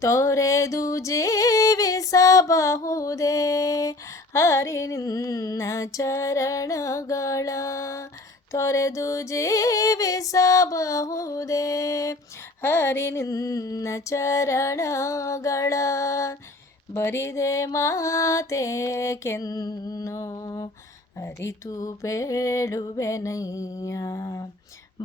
ತೊರೆದು ಜೀವಿಸಬಹುದೇ? ಹರಿ ನಿನ್ನ ಚರಣಗಳ ತೊರೆದು ಜೀವಿಸಬಹುದೇ? ಹರಿ ನಿನ್ನ ಚರಣಗಳ ಬರಿದೆ ಮಾತೆ ಕೆನ್ನು ಅರಿತು ಬೇಡುವೆನಯ್ಯ.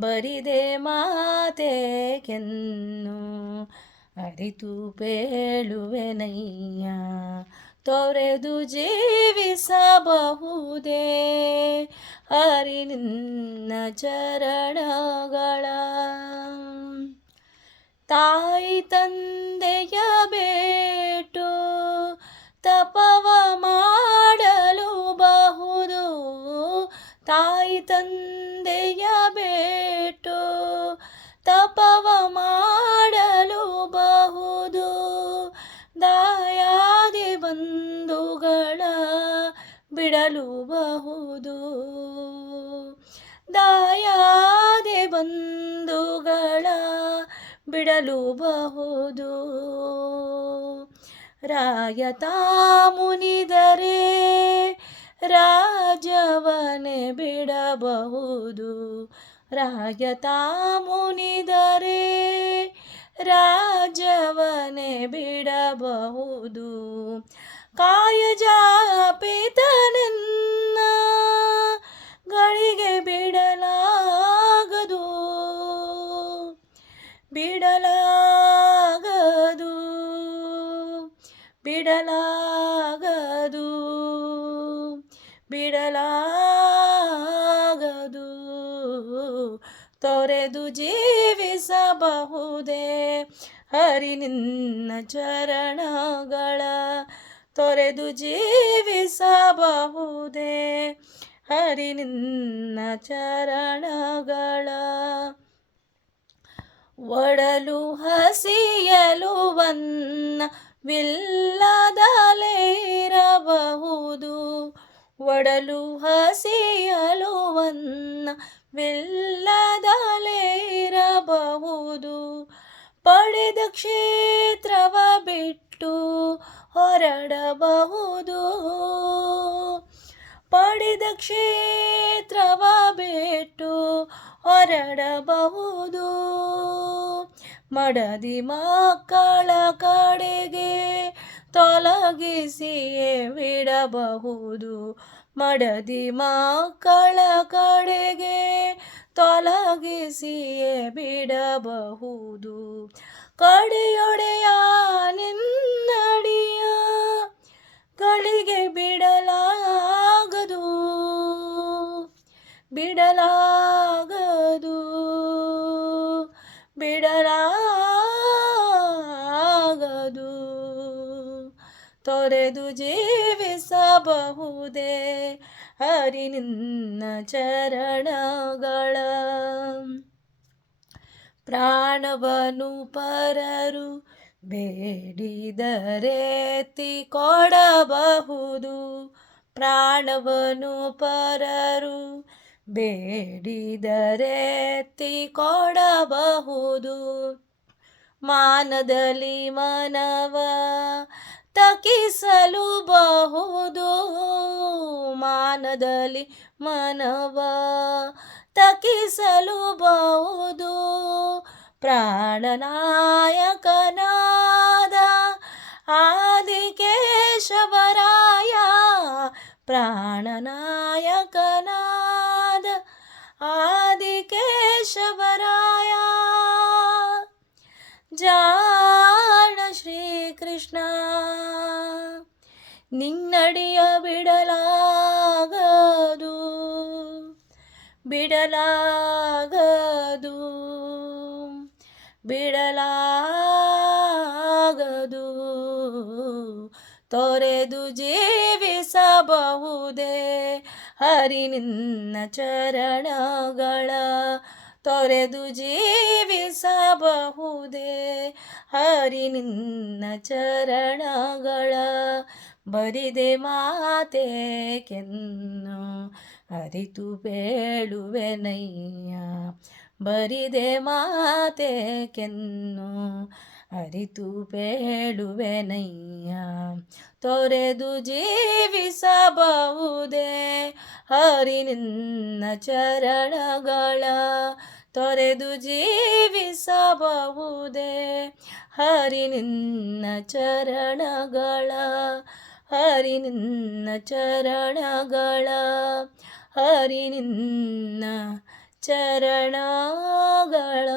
ಬರಿದೆ ಮಾತೆ ಕೆನ್ನು ಅರಿತು ಬೇಳುವೆನಯ್ಯ. ತೊರೆದು ಜೀವಿಸಬಹುದೇ? ಹರಿ ನಿನ್ನ ಚರಣಗಳ. ತಾಯಿ ತಂದೆಯ ಬೇಟು ತಪವ ಮಾಡಲು ಬಹುದು. ತಾಯಿ ತಂದೆಯ ಬೇಟು ತಪವ ಮಾಡಲು ಬಹುದು ದಾಯಾದಿ ಬಂಧುಗಳ ಬಿಡಲು ಬಹುದು. ದಾಯಾದಿ ಬಂಧುಗಳ ಬಿಡಲು ಬಹುದು. ರಾಯತ ಮುನಿದರೆ ರಾಜವನೆ ಬಿಡಬಹುದು. ರಾಯತ ಮುನಿದರೆ ರಾಜವನೆ ಬಿಡಬಹುದು. ಕಾಯಜ ಪಿತನೆನ್ನ ಗಳಿಗೆ ಬಿಡಲಾಗದು. ಬಿಡಲಾಗದು. ಬಿಡಲಾಗದು. ಬಿಡಲಾಗದು ತೊರೆದು ಜೀವಿಸಬಹುದೇ? ಹರಿ ನಿನ್ನ ಚರಣಗಳ ತೊರೆದು ಜೀವಿಸಬಹುದೇ? ಹರಿ ನಿನ್ನ ಚರಣಗಳ ಒಡಲು ಹಸಿಯಲು ವನ್ನ ವಿಲ್ಲದಲೇ ಇರಬಹುದು ಒಡಲು ಹಸಿಯಲು ವನ್ನ ವಿಲ್ಲದಲೇ ಇರಬಹುದು. ಪಡೆದ ಕ್ಷೇತ್ರವ ಬಿಟ್ಟು ಹೊರಡಬಹುದು. ಪಡೆದ ಕ್ಷೇತ್ರವ ಬಿಟ್ಟು ಹೊರಡಬಹುದು. ಮಡದಿ ಮಕ್ಕಳ ಕಡೆಗೆ ತೊಲಗಿಸಿಯೇ ಬಿಡಬಹುದು. ಮಡದಿ ಮಕ್ಕಳ ಕಡೆಗೆ ತೊಲಗಿಸಿಯೇ ಬಿಡಬಹುದು. ಕಡೆಯೊಡೆಯ ನಿನ್ನಡಿಯ ಗಳಿಗೆ ಬಿಡಲಾಗದು ಬಿಡಲಾಗದು ಬಿಡಲಾಗದು. ತೊರೆದು ಜೀವಿಸಬಹುದೇ ಹರಿ ನಿನ್ನ ಚರಣಗಳ. ಪ್ರಾಣವನು ಪರರು ಬೇಡಿದರೆತ್ತಿ ಕೊಡಬಹುದು. ಪ್ರಾಣವನು ಪರರು ಬೇಡಿದರೆತ್ತಿ ಕೊಡಬಹುದು. ಮಾನದಲ್ಲಿ ಮನವ ತಕಿಸಲು ಮಾನದಲ್ಲಿ ಮನವ ತಕಿಸಲು ಬಹುದು ಪ್ರಾಣನಾಯಕನಾದ ಆದಿಕೇಶವರಾಯ ಪ್ರಾಣನಾಯಕನಾದ ಆದಿಕೇಶವರಾಯ. ಜಾಣ ಶ್ರೀಕೃಷ್ಣ ನಿನ್ನಡಿಯ ಬಿಡಲಾಗದು. ಬಿಡಲಾಗದು. ತೊರೆದು ಜೀವಿಸಬಹುದೇ. ಹರಿ ನಿನ್ನ ಚರಣಗಳ. ತೊರೆದು ಜೀವಿಸಬಹುದೇ. ಹರಿ ನಿನ್ನ ಚರಣಗಳ. ಬರಿದೆ ಮಾತೆ ಕೆನ್ನು ಅರಿತು ಬೇಳುವೆನಯ್ಯ ಬರಿದೆ ಮಾತೆ ಕೆನ್ನು. ಅರಿತು ಬೇಳುವೆನಯ್ಯ ತೊರೆದು ಜೀವಿಸಬಹುದೇ. ಹರಿ ನಿನ್ನ ಚರಣಗಳ, ತೊರೆದು ಜೀವಿಸಬಹುದೇ. ಹರಿ ನಿನ್ನ ಚರಣಗಳ ಹರಿ ನಿನ್ನ ಚರಣಗಳ ಹರಿ ನಿನ್ನ ಚರಣಗಳ